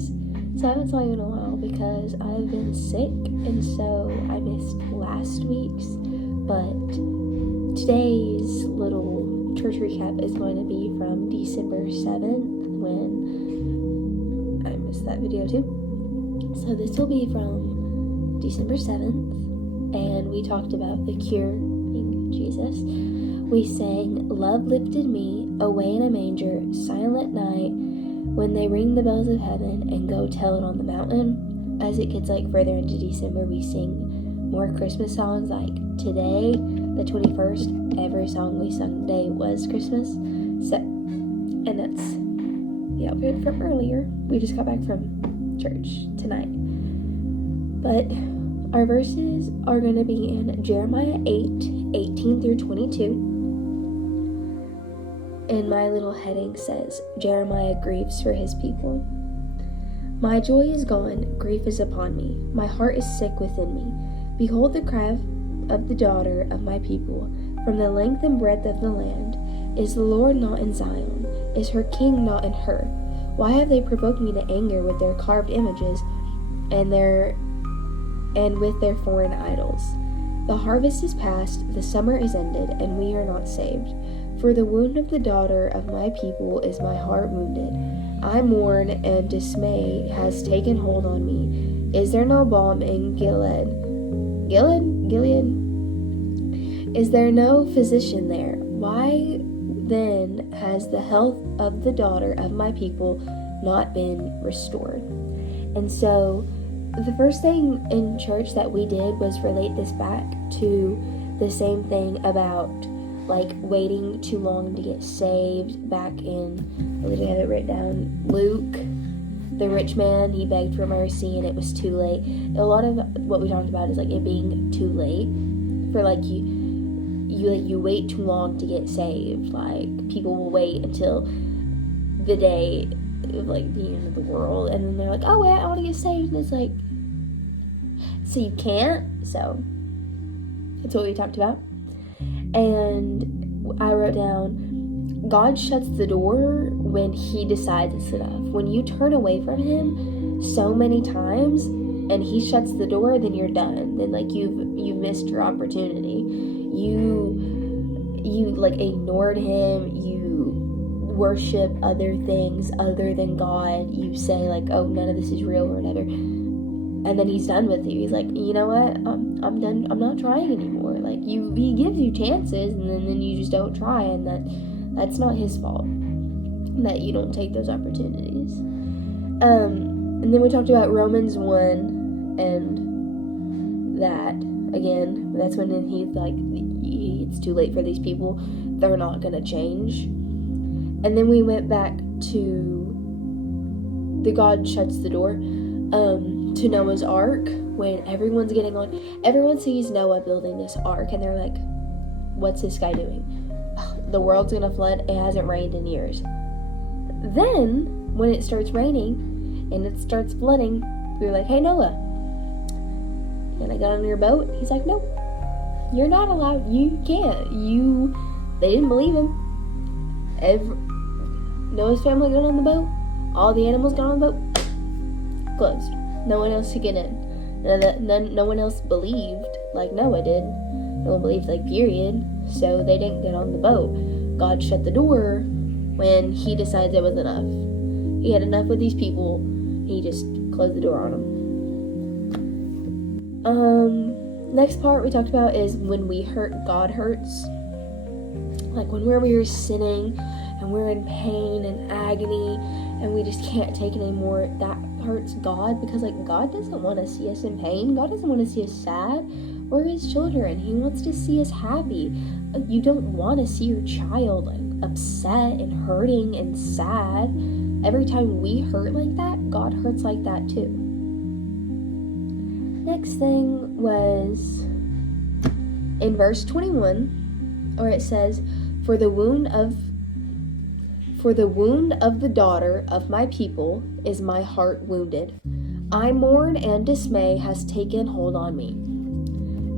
guys. So I haven't saw you in a while because I've been sick, and so I missed last week's. But today's little church recap is going to be from December 7th, when I missed that video too. So this will be from December 7th, and we talked about the cure being Jesus. We sang "Love Lifted Me," "Away in a Manger," "Silent Night," "When They Ring the Bells of Heaven," and "Go Tell It on the Mountain." As it gets further into December, we sing more Christmas songs. Today, the 21st, every song we sung today was Christmas. So, and that's the outfit from earlier. We just got back from church tonight. But our verses are going to be in Jeremiah 8:18 through 22. And my little heading says, Jeremiah grieves for his people. My joy is gone, grief is upon me. My heart is sick within me. Behold the cry of the daughter of my people. From the length and breadth of the land. Is the Lord not in Zion? Is her king not in her? Why have they provoked me to anger with their carved images and with their foreign idols? The harvest is past, the summer is ended, and we are not saved. For the wound of the daughter of my people is my heart wounded. I mourn, and dismay has taken hold on me. Is there no balm in Gilead? Gilead? Is there no physician there? Why then has the health of the daughter of my people not been restored? And so the first thing in church that we did was relate this back to the same thing about waiting too long to get saved. Back in, I literally have it written down, Luke, the rich man, he begged for mercy and it was too late. A lot of what we talked about is it being too late for you wait too long to get saved. People will wait until the day of the end of the world, and then they're like, oh wait, I want to get saved, and it's so you can't. So that's what we talked about. And I wrote down, God shuts the door when he decides it's enough. When you turn away from him so many times and he shuts the door, then you're done. Then you've missed your opportunity. You ignored him. You worship other things other than God. You say oh, none of this is real or whatever. And then he's done with you. He's you know what? I'm done. I'm not trying anymore. He gives you chances, and then you just don't try, and that's not his fault that you don't take those opportunities. And then we talked about Romans 1, and that again, that's when he's it's too late for these people. They're not gonna change. And then we went back to the God shuts the door. To Noah's Ark, when everyone's getting on. Everyone sees Noah building this ark, and they're like, what's this guy doing? The world's gonna flood. It hasn't rained in years. Then, when it starts raining, and it starts flooding, we're like, hey Noah, can I get on your boat? He's like, nope, you're not allowed. You can't. They didn't believe him. Noah's family got on the boat. All the animals got on the boat. Closed. No one else could get in. No one else believed like Noah did. No one believed period. So they didn't get on the boat. God shut the door when he decides it was enough. He had enough with these people. He just closed the door on them. Next part we talked about is when we hurt, God hurts. When we were sinning and we're in pain and agony and we just can't take it anymore, that hurts God, because God doesn't want to see us in pain. God doesn't want to see us sad. We're his children. He wants to see us happy. You don't want to see your child upset and hurting and sad. Every time we hurt like that, God hurts like that too. Next thing was in verse 21, where it says, For the wound of the daughter of my people is my heart wounded. I mourn, and dismay has taken hold on me.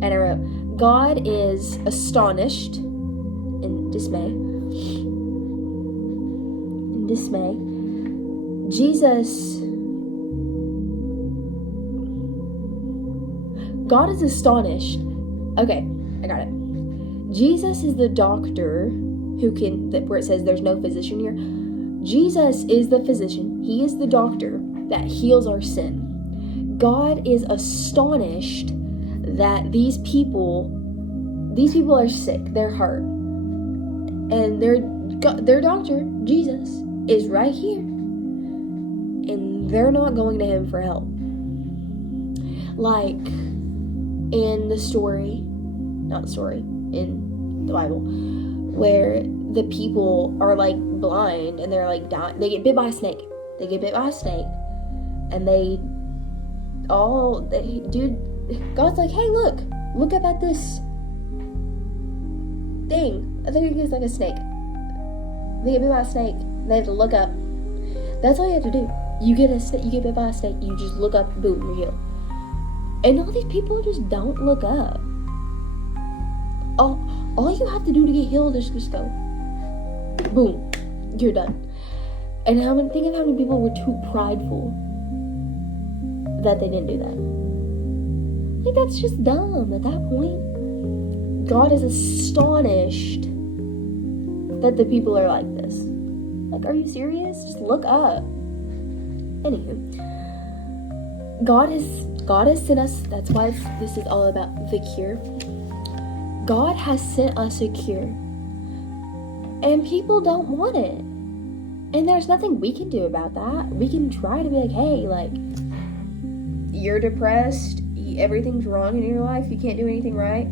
And I wrote, God is astonished in dismay. Jesus God is astonished. Okay, I got it. Jesus is the doctor where it says there's no physician here. Jesus is the physician. He is the doctor that heals our sin. God is astonished that these people are sick. They're hurt. And their doctor, Jesus, is right here. And they're not going to him for help. Like in the in the Bible, where the people are like blind and they're like dying. They get bit by a snake. And God's like, hey, look up at this thing. I think it's like a snake. They get bit by a snake. They have to look up. That's all you have to do. You get bit by a snake. You just look up. Boom, you're healed. And all these people just don't look up. All you have to do to get healed is just go. Boom, you're done. And think of how many people were too prideful that they didn't do that. Like, that's just dumb at that point. God is astonished that the people are like this. Like, are you serious? Just look up. Anywho, God has sent us. That's why this is all about the cure. God has sent us a cure, and people don't want it. And there's nothing we can do about that. We can try to be like, hey, like, you're depressed, everything's wrong in your life, you can't do anything right.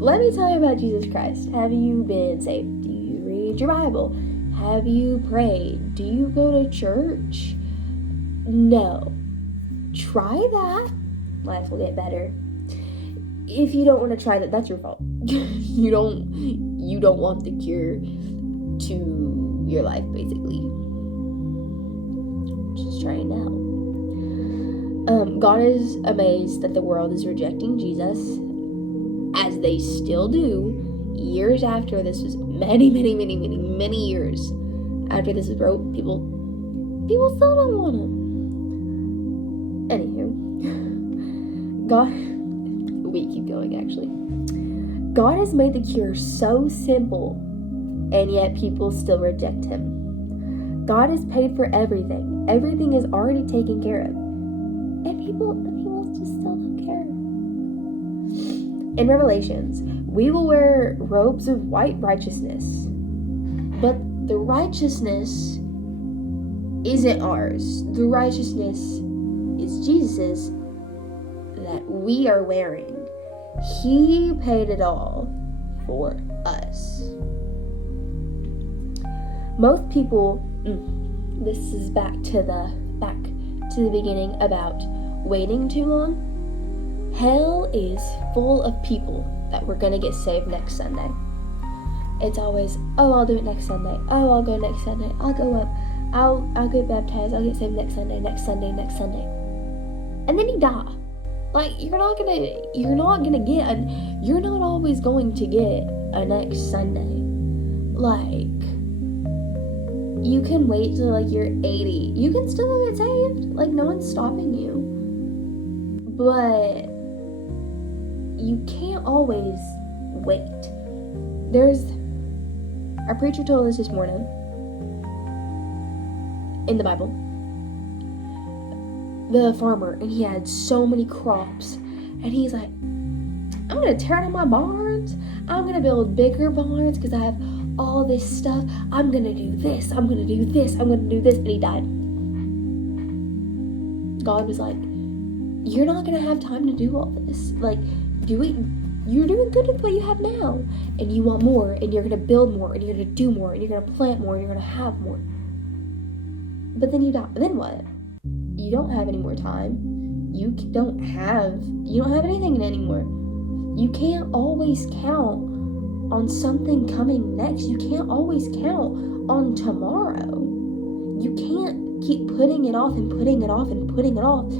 Let me tell you about Jesus Christ. Have you been saved? Do you read your Bible? Have you prayed? Do you go to church? No. Try that. Life will get better. If you don't want to try that, that's your fault. You don't want the cure to your life, basically. Just try it now. God is amazed that the world is rejecting Jesus, as they still do, years after this was many years after this was wrote. People still don't want him. Anywho, we keep going actually. God has made the cure so simple, and yet people still reject him. God has paid for everything. Everything is already taken care of. And people just still don't care. In Revelations, we will wear robes of white righteousness. But the righteousness isn't ours. The righteousness is Jesus's that we are wearing. He paid it all for us. Most people, this is back to the beginning about waiting too long. Hell is full of people that we're gonna get saved next Sunday. It's always, I'll do it next Sunday. I'll go next Sunday. I'll go up. I'll get baptized. I'll get saved next Sunday. And then you die. Like, you're not always going to get a next Sunday. Like, you can wait till like you're 80. You can still get saved. Like, no one's stopping you. But you can't always wait. Our preacher told us this morning in the Bible, the farmer, and he had so many crops, and he's like, I'm gonna tear down my barns, I'm gonna build bigger barns because I have all this stuff, I'm gonna do this, and he died. God was like, you're not gonna have time to do all this. Like, you're doing good with what you have now, and you want more, and you're gonna build more, and you're gonna do more, and you're gonna plant more, and you're gonna have more. But then you die. Then what? You don't have any more time. You don't have anything anymore. You can't always count on something coming next. You can't always count on tomorrow. You can't keep putting it off and putting it off and putting it off.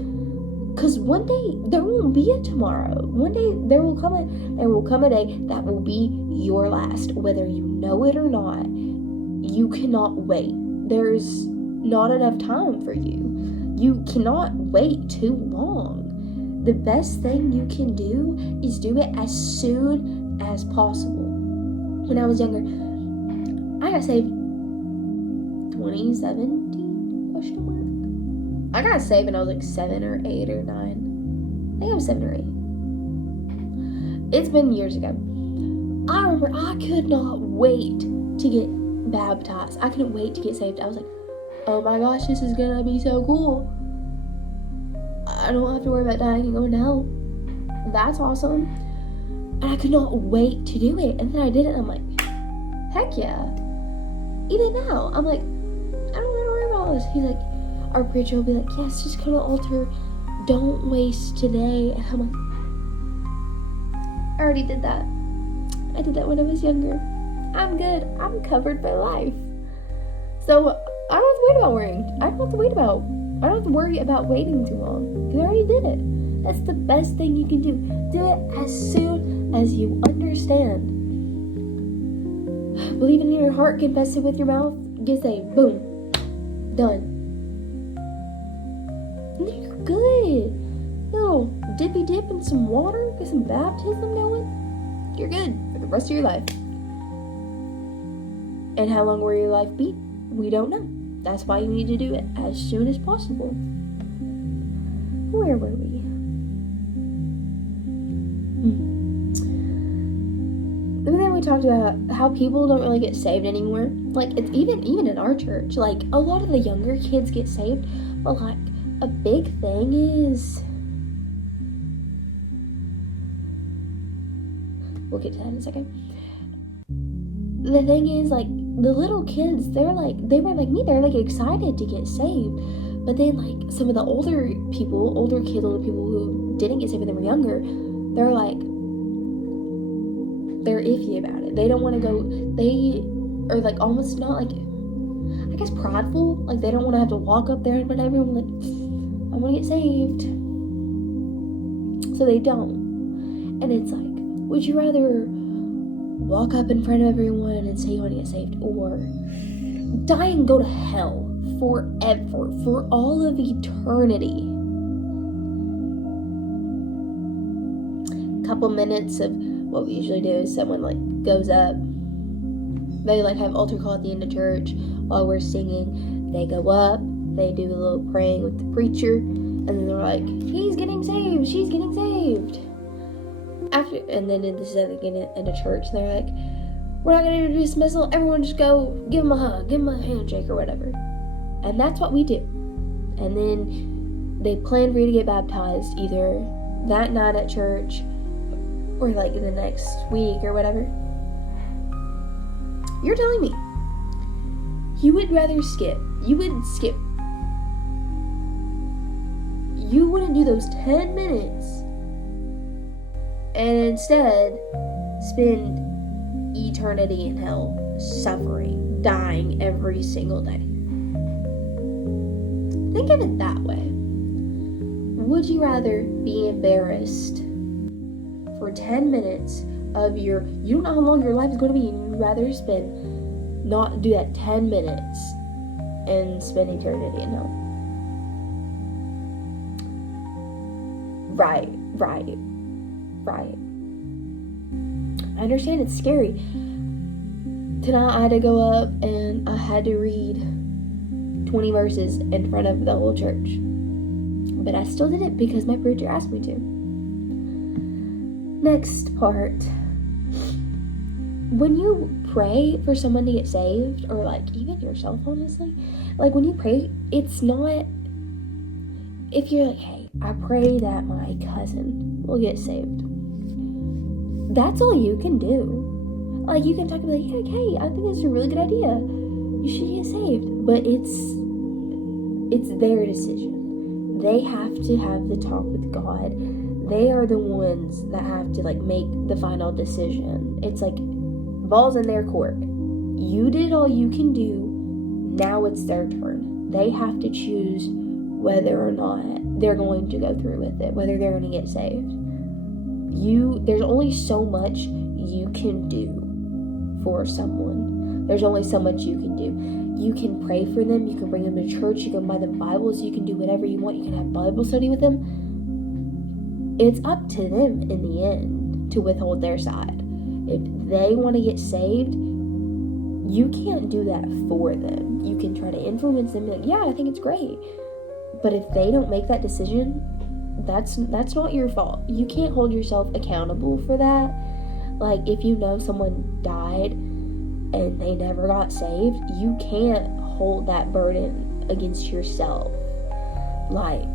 Because one day there won't be a tomorrow. One day there will come a day that will be your last. Whether you know it or not, you cannot wait. There's not enough time for you. You cannot wait too long. The best thing you can do is do it as soon as possible. When I was younger, I got saved 2017, question mark. I got saved when I was like 7 or 8 or 9. I think I was 7 or 8. It's been years ago. I remember I could not wait to get baptized. I couldn't wait to get saved. I was like, oh my gosh, this is gonna be so cool. I don't have to worry about dying and going to hell. That's awesome. And I could not wait to do it. And then I did it and I'm like, heck yeah. Even now, I'm like, I don't gotta worry about this. He's like, our preacher will be like, yes, just come to the altar. Don't waste today. And I'm like, I already did that. I did that when I was younger. I'm good. I'm covered by life. So I don't have to worry about waiting too long. Because I already did it. That's the best thing you can do. Do it as soon as you understand. Believe it in your heart, confess it with your mouth, get saved. Boom. Done. And then you're good. A little dippy dip in some water, get some baptism going. You're good for the rest of your life. And how long will your life be? We don't know. That's why you need to do it as soon as possible. Where were we? And then we talked about how people don't really get saved anymore. Like, it's even in our church. Like, a lot of the younger kids get saved. But, like, a big thing is... We'll get to that in a second. The thing is, like, the little kids, they were like me, they're like excited to get saved. But then, like, some of the older people who didn't get saved when they were younger, they're iffy about it. They don't want to go, they are like almost not like, I guess prideful. Like, they don't want to have to walk up there and let everyone like, I want to get saved. So they don't. And it's like, would you rather walk up in front of everyone and say you want to get saved, or die and go to hell forever, for all of eternity? A couple minutes of what we usually do is someone like goes up, they like have altar call at the end of church while we're singing. They go up, they do a little praying with the preacher, and then they're like, he's getting saved, she's getting saved. And then this is at the end of church, and they're like, we're not going to do dismissal, everyone just go give them a hug, give them a handshake or whatever. And that's what we do. And then they plan for you to get baptized either that night at church or like in the next week or whatever. You're telling me you would rather skip. You wouldn't do those 10 minutes and instead spend eternity in hell, suffering, dying every single day. Think of it that way. Would you rather be embarrassed for 10 minutes of you don't know how long your life is going to be, and you'd rather not do that 10 minutes and spend eternity in hell? Right. I understand it's scary. Tonight I had to go up and I had to read 20 verses in front of the whole church. But I still did it because my preacher asked me to. Next part. When you pray for someone to get saved, or like even yourself, honestly, like when you pray, it's not, if you're like, hey, I pray that my cousin will get saved. That's all you can do. Like, you can talk about, like, hey, I think this is a really good idea. You should get saved. But it's their decision. They have to have the talk with God. They are the ones that have to, like, make the final decision. It's like, ball's in their court. You did all you can do. Now it's their turn. They have to choose whether or not they're going to go through with it, whether they're going to get saved. There's only so much you can do for someone. There's only so much you can do. You can pray for them. You can bring them to church. You can buy them Bibles. You can do whatever you want. You can have Bible study with them. It's up to them in the end to withhold their side. If they want to get saved, you can't do that for them. You can try to influence them. Like, yeah, I think it's great. But if they don't make that decision, that's not your fault. You can't hold yourself accountable for that. Like, if you know someone died and they never got saved, you can't hold that burden against yourself. Like,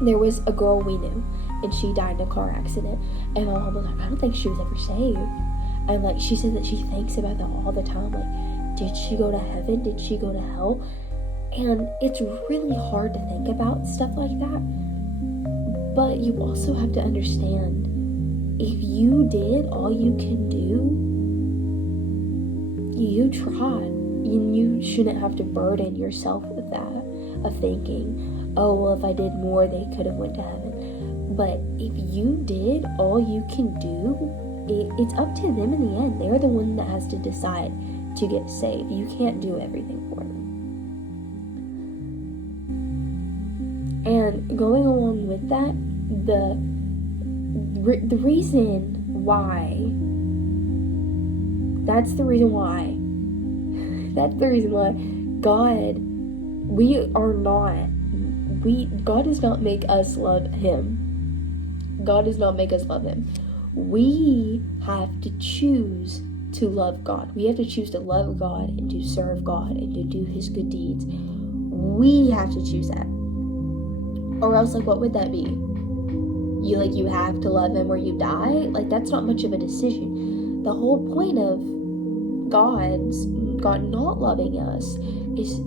there was a girl we knew, and she died in a car accident, and my mom was like, I don't think she was ever saved. And like, she said that she thinks about that all the time. Like, did she go to heaven? Did she go to hell? And it's really hard to think about stuff like that. But you also have to understand, if you did all you can do, you tried. You shouldn't have to burden yourself with that, of thinking, oh, well, if I did more, they could have went to heaven. But if you did all you can do, it's up to them in the end. They're the one that has to decide to get saved. You can't do everything for them. And going along with that, the reason why, that's the reason why God does not make us love him. God does not make us love him. We have to choose to love God. We have to choose to love God and to serve God and to do his good deeds. We have to choose that. Or else, like, what would that be? You have to love him or you die? Like, that's not much of a decision. The whole point of God not loving us is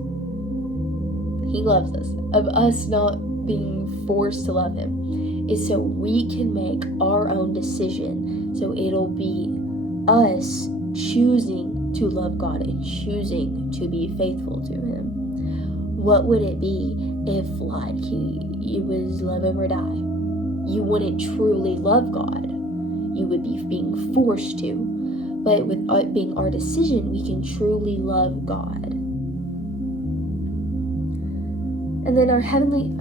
he loves us. Of us not being forced to love him is so we can make our own decision. So it'll be us choosing to love God and choosing to be faithful to him. What would it be if, like, it was love him or die? You wouldn't truly love God. You would be being forced to. But with it being our decision, we can truly love God. And then our Heavenly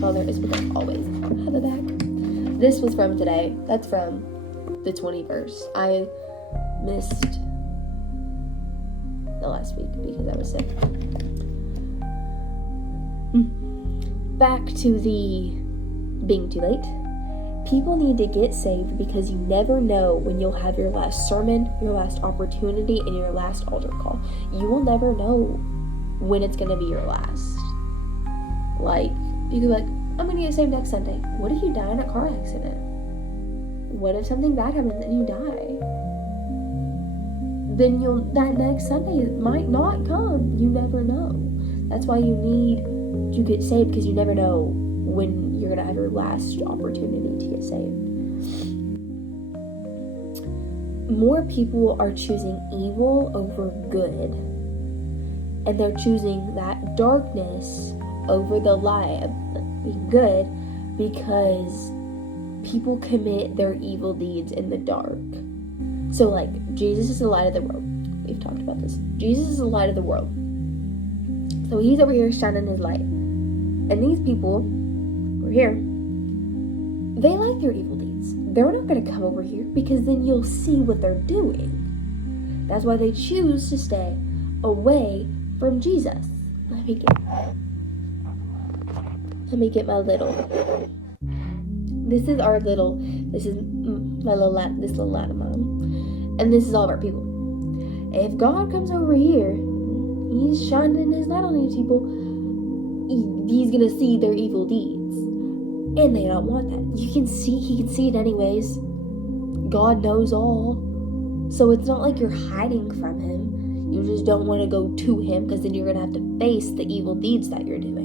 Father is with us always. Have it back. This was from today. That's from the 21st. I missed the last week because I was sick. Back to the being too late. People need to get saved because you never know when you'll have your last sermon, your last opportunity, and your last altar call. You will never know when it's going to be your last. Like, you could be like, I'm going to get saved next Sunday. What if you die in a car accident? What if something bad happens and you die? Then that next Sunday might not come. You never know. That's why you need to get saved, because you never know when you're going to have your last opportunity to get saved. More people are choosing evil over good. And they're choosing that darkness over the light of being good, because people commit their evil deeds in the dark. So, like, Jesus is the light of the world. We've talked about this. Jesus is the light of the world. So he's over here shining his light. And these people over here, they like their evil deeds. They're not going to come over here, because then you'll see what they're doing. That's why they choose to stay away from Jesus. Let me get my little. This is my little Lattimon. And this is all of our people. If God comes over here, he's shining his light on these people, he's gonna see their evil deeds. And they don't want that. He can see it anyways. God knows all. So it's not like you're hiding from him. You just don't want to go to him, because then you're gonna have to face the evil deeds that you're doing.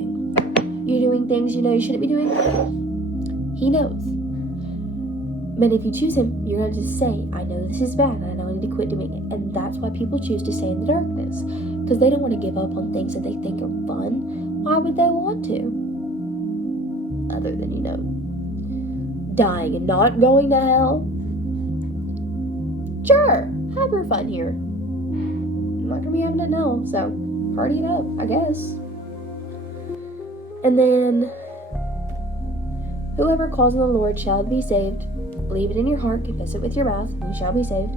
You're doing things you know you shouldn't be doing. He knows. But if you choose him, you're going to just say, I know this is bad, and I know I need to quit doing it. And that's why people choose to stay in the darkness. Because they don't want to give up on things that they think are fun. Why would they want to? Other than, dying and not going to hell. Sure, have your fun here. I'm not gonna be having it now, so party it up, I guess. And then, whoever calls on the Lord shall be saved. Believe it in your heart, confess it with your mouth, and you shall be saved.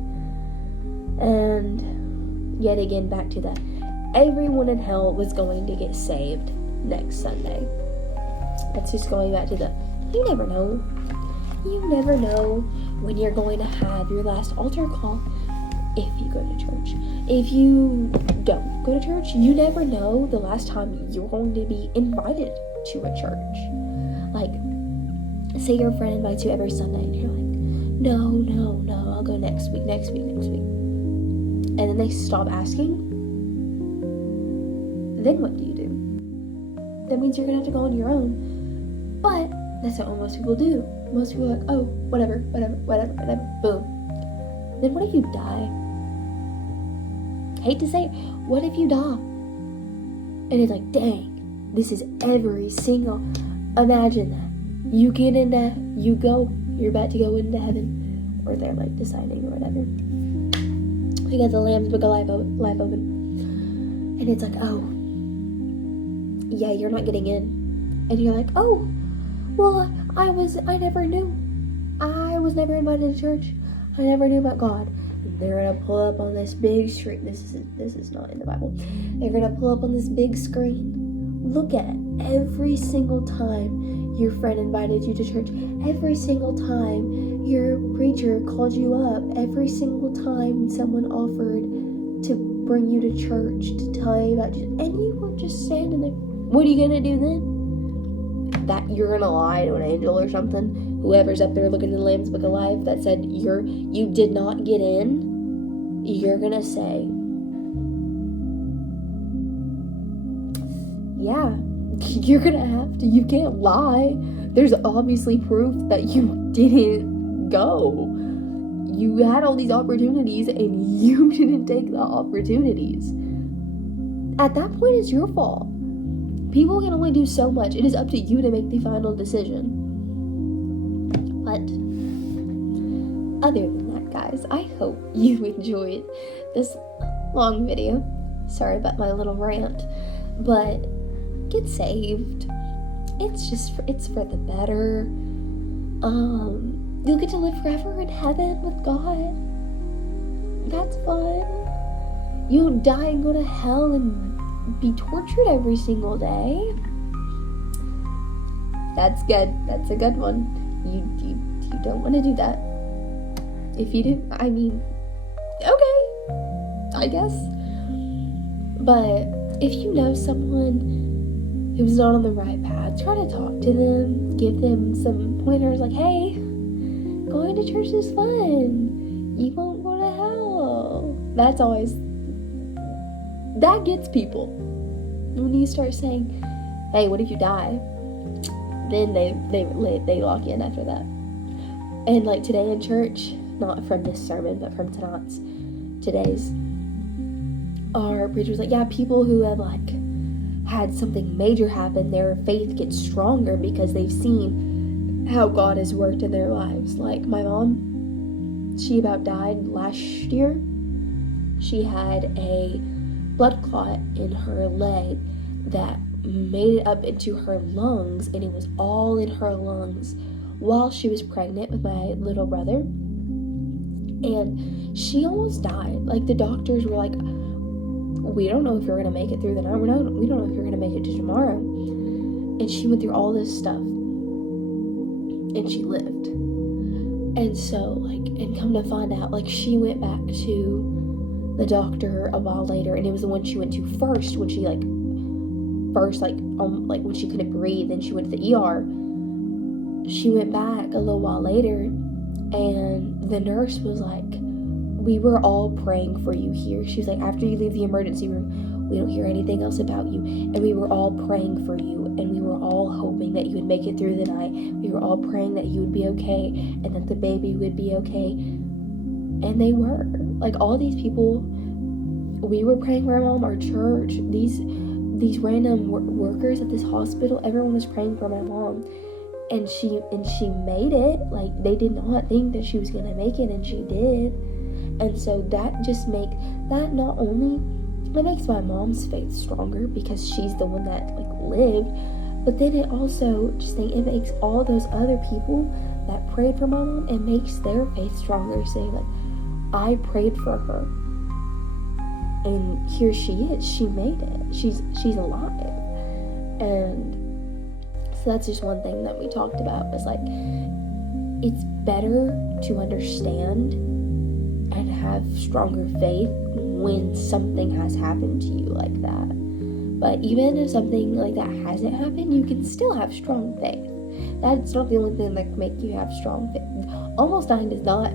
And yet again, back to that. Everyone in hell was going to get saved next Sunday. That's just going back to the, you never know. You never know when you're going to have your last altar call if you go to church. If you don't go to church, you never know the last time you're going to be invited to a church. Like, say your friend invites you every Sunday and you're like, no, I'll go next week. And then they stop asking. Then what do you do? That means you're going to have to go on your own. But that's not what most people do. Most people are like, oh, whatever, boom. Then what if you die? Hate to say it, what if you die? And it's like, dang, this is every single, imagine that. You get into, you go, you're about to go into heaven. Or they're like deciding or whatever. We got the Lamb's Book of Life open. And it's like, oh, yeah, you're not getting in. And you're like, oh, well, I never knew. I was never invited to church. I never knew about God. And they're gonna pull up on this big screen. This is not in the Bible. They're gonna pull up on this big screen. Look at every single time your friend invited you to church. Every single time your preacher called you up. Every single time someone offered to bring you to church to tell you about Jesus. And you were just standing there. What are you gonna do then? That you're gonna lie to an angel or something? Whoever's up there looking in the Lamb's Book of Life that said you did not get in, you're gonna say, yeah, you're gonna have to. You can't lie. There's obviously proof that you didn't go. You had all these opportunities and you didn't take the opportunities. At that point, it's your fault. People can only do so much. It is up to you to make the final decision. But other than that, guys, I hope you enjoyed this long video. Sorry about my little rant, but get saved. It's for the better. You'll get to live forever in heaven with God. That's fun. You'll die and go to hell and be tortured every single day. That's good. That's a good one. You don't want to do that. If you do, I mean, okay, I guess. But if you know someone who's not on the right path, try to talk to them, give them some pointers like, hey, going to church is fun. You won't go to hell. That gets people. When you start saying, hey, what if you die? Then they lock in after that. And like today in church, not from this sermon, but from today's, our preacher was like, yeah, people who have like had something major happen, their faith gets stronger because they've seen how God has worked in their lives. Like my mom, she about died last year. She had a blood clot in her leg that made it up into her lungs, and it was all in her lungs while she was pregnant with my little brother. And she almost died. Like the doctors were like, we don't know if you're gonna make it through the night. We don't know if you're gonna make it to tomorrow. And she went through all this stuff and she lived. And so and come to find out, she went back to the doctor a while later, and it was the one she went to first when she when she couldn't breathe and she went to the ER. She went back a little while later, and the nurse was like, we were all praying for you here. She was like, after you leave the emergency room, we don't hear anything else about you, and we were all praying for you, and we were all hoping that you would make it through the night. We were all praying that you would be okay and that the baby would be okay. And they were. All these people, we were praying for our mom, our church, these random workers at this hospital, everyone was praying for my mom, and she made it. They did not think that she was gonna make it, and she did. And so that just that not only it makes my mom's faith stronger because she's the one that lived. But then it also, just think, it makes all those other people that prayed for my mom, it makes their faith stronger, saying I prayed for her, and here she is. She made it. She's alive. And so that's just one thing that we talked about, was it's better to understand and have stronger faith when something has happened to you like that. But even if something like that hasn't happened, you can still have strong faith. That's not the only thing that can make you have strong faith. Almost dying is not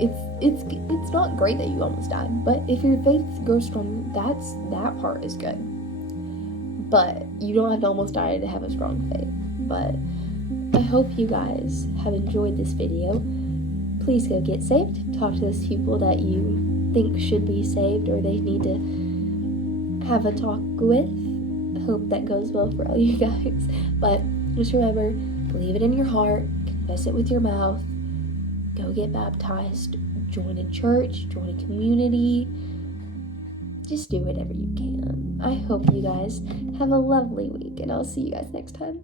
it's not great that you almost died, but if your faith grows strong, that part is good. But you don't have to almost die to have a strong faith. But I hope you guys have enjoyed this video. Please go get saved. Talk to those people that you think should be saved or they need to have a talk with. Hope that goes well for all you guys. But just remember, believe it in your heart, confess it with your mouth, go get baptized, join a church, join a community. Just do whatever you can. I hope you guys have a lovely week, and I'll see you guys next time.